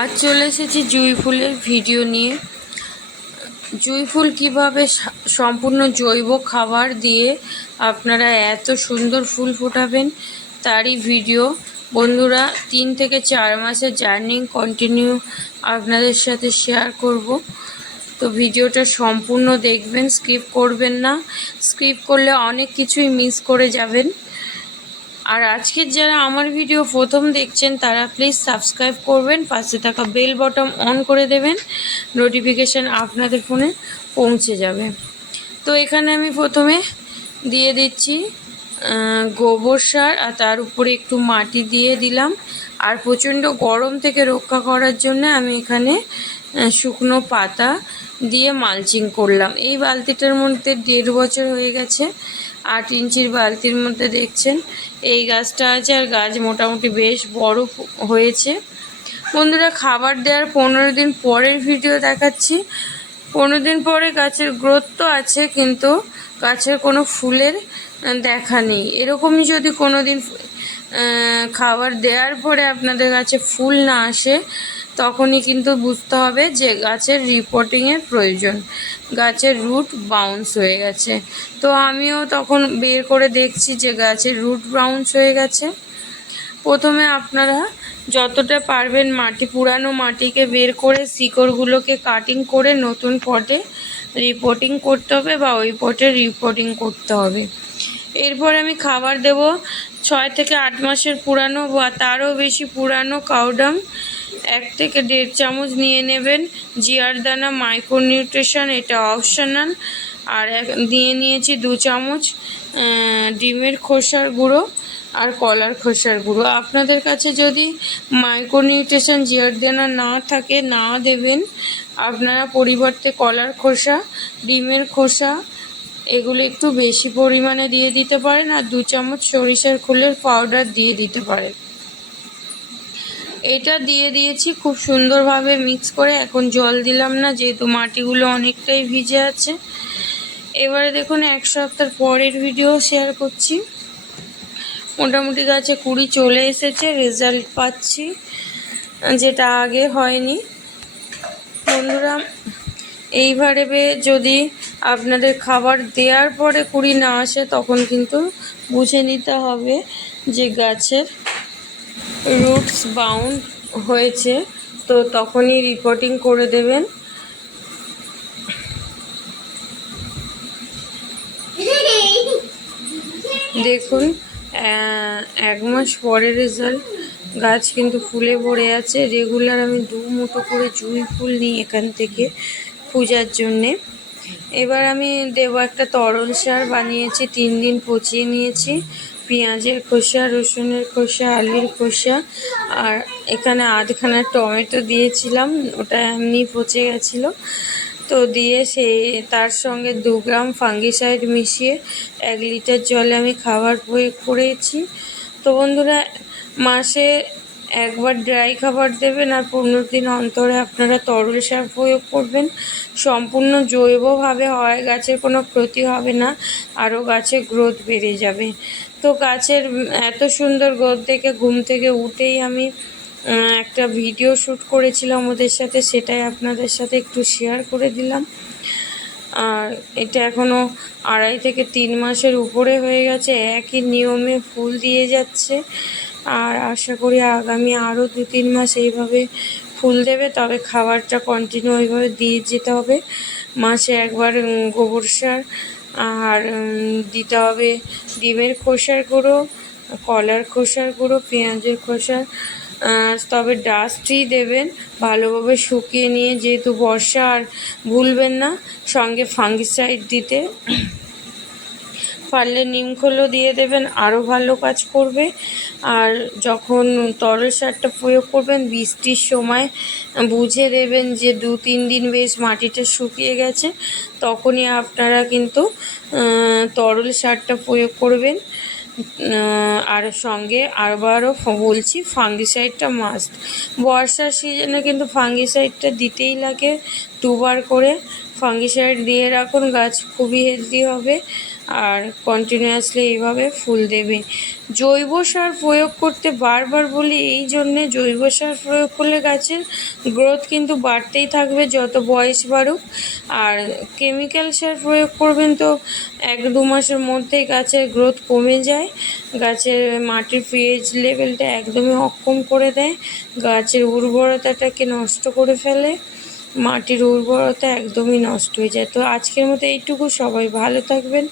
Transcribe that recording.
আজ চলে এসেছি জুঁই ফুলের ভিডিও নিয়ে। জুঁই ফুল কীভাবে সম্পূর্ণ জৈব খাবার দিয়ে আপনারা এত সুন্দর ফুল ফোটাবেন, তারই ভিডিও। বন্ধুরা, তিন থেকে চার মাসের জার্নি কন্টিনিউ আপনাদের সাথে শেয়ার করব। তো ভিডিওটা সম্পূর্ণ দেখবেন, স্কিপ করবেন না। স্কিপ করলে অনেক কিছুই মিস করে যাবেন। আর আজকের যারা আমার ভিডিও প্রথম দেখছেন, তারা প্লিজ সাবস্ক্রাইব করবেন, পাশে থাকা বেল বটম অন করে দেবেন নোটিফিকেশান আপনাদের ফোনে পৌঁছে যাবে। তো এখানে আমি প্রথমে দিয়ে দিচ্ছি গোবর সার, আর তার উপরে একটু মাটি দিয়ে দিলাম। আর প্রচণ্ড গরম থেকে রক্ষা করার জন্য আমি এখানে শুকনো পাতা দিয়ে মালচিং করলাম। এই বালতিটার মধ্যে দেড় বছর হয়ে গেছে। আট ইঞ্চির বালতির মধ্যে দেখছেন। এই গাছটা আছে আর গাছ মোটামুটি বেশ বড় হয়েছে। বন্ধুরা, খাবার দেওয়ার পনেরো দিন পরের ভিডিও দেখাচ্ছি। পনেরো দিন পরে গাছের গ্রোথ তো আছে, কিন্তু গাছের কোনো ফুলের দেখা নেই। এরকমই যদি কোনো দিন খাবার দেওয়ার পরে আপনাদের কাছে ফুল না আসে তখনই কিন্তু বুঝতে হবে যে গাছের রিপোর্টিংয়ের প্রয়োজন। গাছের রুট বাউন্স হয়ে গেছে। তো আমিও তখন বের করে দেখছি যে গাছের রুট বাউন্স হয়ে গেছে। প্রথমে আপনারা যতটা পারবেন মাটি, পুরানো মাটিকে বের করে শিকড়গুলোকে কাটিং করে নতুন পটে রিপোর্টিং করতে হবে বা ওই পটে রিপোর্টিং করতে হবে। এরপর আমি খাবার দেব। ছয় থেকে আট মাসের পুরানো বা তারও বেশি পুরানো কাউডাম এক থেকে দেড় চামচ নিয়ে নেবেন। জিয়ার দানা, মাইক্রোনিউট্রিশন, এটা অপশনাল। আর এক, দিয়ে নিয়েছি দু চামচ ডিমের খোসার গুঁড়ো আর কলার খোসার গুঁড়ো। আপনাদের কাছে যদি মাইক্রোনিউট্রিশন জিয়ার দানা না থাকে, না দেবেন, আপনারা পরিবর্তে কলার খোসা, ডিমের খোসা, এগুলো একটু বেশি পরিমাণে দিয়ে দিতে পারেন আর দু চামচ সরিষার খোলের পাউডার দিয়ে দিতে পারেন। এটা দিয়ে দিয়েছি খুব সুন্দরভাবে মিক্স করে। এখন জল দিলাম না, যেহেতু মাটিগুলো অনেকটাই ভিজে আছে। এবারে দেখুন, এক সপ্তাহ পরের ভিডিও শেয়ার করছি। মোটামুটি গাছে কুড়ি চলে এসেছে রেজাল্ট পাচ্ছি, যেটা আগে হয়নি। বন্ধুরা এইভাবে যদি আপনাদের খাবার দেওয়ার পরে কুড়ি না আসে, তখন কিন্তু বুঝে নিতে হবে যে গাছের রুটস বাউন্ড হয়েছে, তো তখনই রিপোর্টিং করে দেবেন। দেখুন এক মাস পরে রেজাল্ট গাছ কিন্তু ফুলে ভরে আছে। রেগুলার আমি দু মুঠো করে জুঁই ফুল নিই এখান থেকে পূজার জন্যে। এবার আমি দেবো একটা তরল সার বানিয়েছি, তিন দিন পচিয়ে নিয়েছি। পেঁয়াজের খোসা, রসুনের খোসা, আলুর খোসা, আর এখানে আধখানা টমেটো দিয়েছিলাম, ওটা এমনি পচে গেছিল। তো দিয়ে সেই তার সঙ্গে দু গ্রাম ফাঙ্গিসাইড মিশিয়ে এক লিটার জলে আমি খাবার প্রয়োগ করেছি। তো বন্ধুরা, মাসে একবার ড্রাই খাবার দেবেন আর পনেরো দিন অন্তরে আপনারা তরল সার প্রয়োগ করবেন। সম্পূর্ণ জৈবভাবে হয়, গাছের কোনো ক্ষতি হবে না, আরও গাছের গ্রোথ বেড়ে যাবে। তো গাছের এত সুন্দর গ্রোথ দেখে ঘুম থেকে উঠেই আমি একটা ভিডিও শ্যুট করেছিলাম ওদের সাথে, সেটাই আপনাদের সাথে একটু শেয়ার করে দিলাম। আর এটা এখনও আড়াই থেকে তিন মাসের উপরে হয়ে গেছে, একই নিয়মে ফুল দিয়ে যাচ্ছে। আর আশা করি আগামী আরও দু তিন মাস এইভাবে ফুল দেবে, তবে খাবারটা কন্টিনিউ ওইভাবে দিয়ে যেতে হবে। মাসে একবার গোবর সার, আর দিতে হবে ডিমের খোসার গুঁড়ো, কলার খোসার গুঁড়ো, পেঁয়াজের খোসার তবে ডাস্টই দেবেন, ভালোভাবে শুকিয়ে নিয়ে যেহেতু বর্ষা, আর ভুলবেন না, সঙ্গে ফাঙ্গিসাইড দিতে। পারলে নিমখোলও দিয়ে দেবেন আরও ভালো কাজ করবে। আর যখন তরল সারটা প্রয়োগ করবেন, বৃষ্টির সময় বুঝে দেবেন যে দু তিন দিন বেশ মাটিটা শুকিয়ে গেছে, তখনই আপনারা কিন্তু তরল সারটা প্রয়োগ করবেন। আর সঙ্গে আরবারও বলছি ফাঙ্গিসাইডটা মাস্ট বর্ষার সিজনে কিন্তু ফাঙ্গিসাইডটা দিতেই লাগে, দুবার করে। ফাঙ্গিসাইড দিয়ে রাখুন, গাছ খুবই হেলদি হবে আর কন্টিনিউয়াসলি এইভাবে ফুল দেবে। জৈব সার প্রয়োগ করতে বারবার বলি, এই জন্যে জৈব সার প্রয়োগ করলে গাছের গ্রোথ কিন্তু বাড়তেই থাকবে যত বয়স বাড়ুক। আর কেমিক্যাল সার প্রয়োগ করবেন তো এক দু মাসের মধ্যেই গাছের গ্রোথ কমে যায়। গাছের মাটির পিএইচ লেভেলটা একদমই অক্ষম করে দেয়। গাছের উর্বরতাটাকে নষ্ট করে ফেলে। মাটির উর্বরতা একদমই নষ্ট হয়ে যায়। তো আজকের মতো এইটুকু। সবাই ভালো থাকবেন।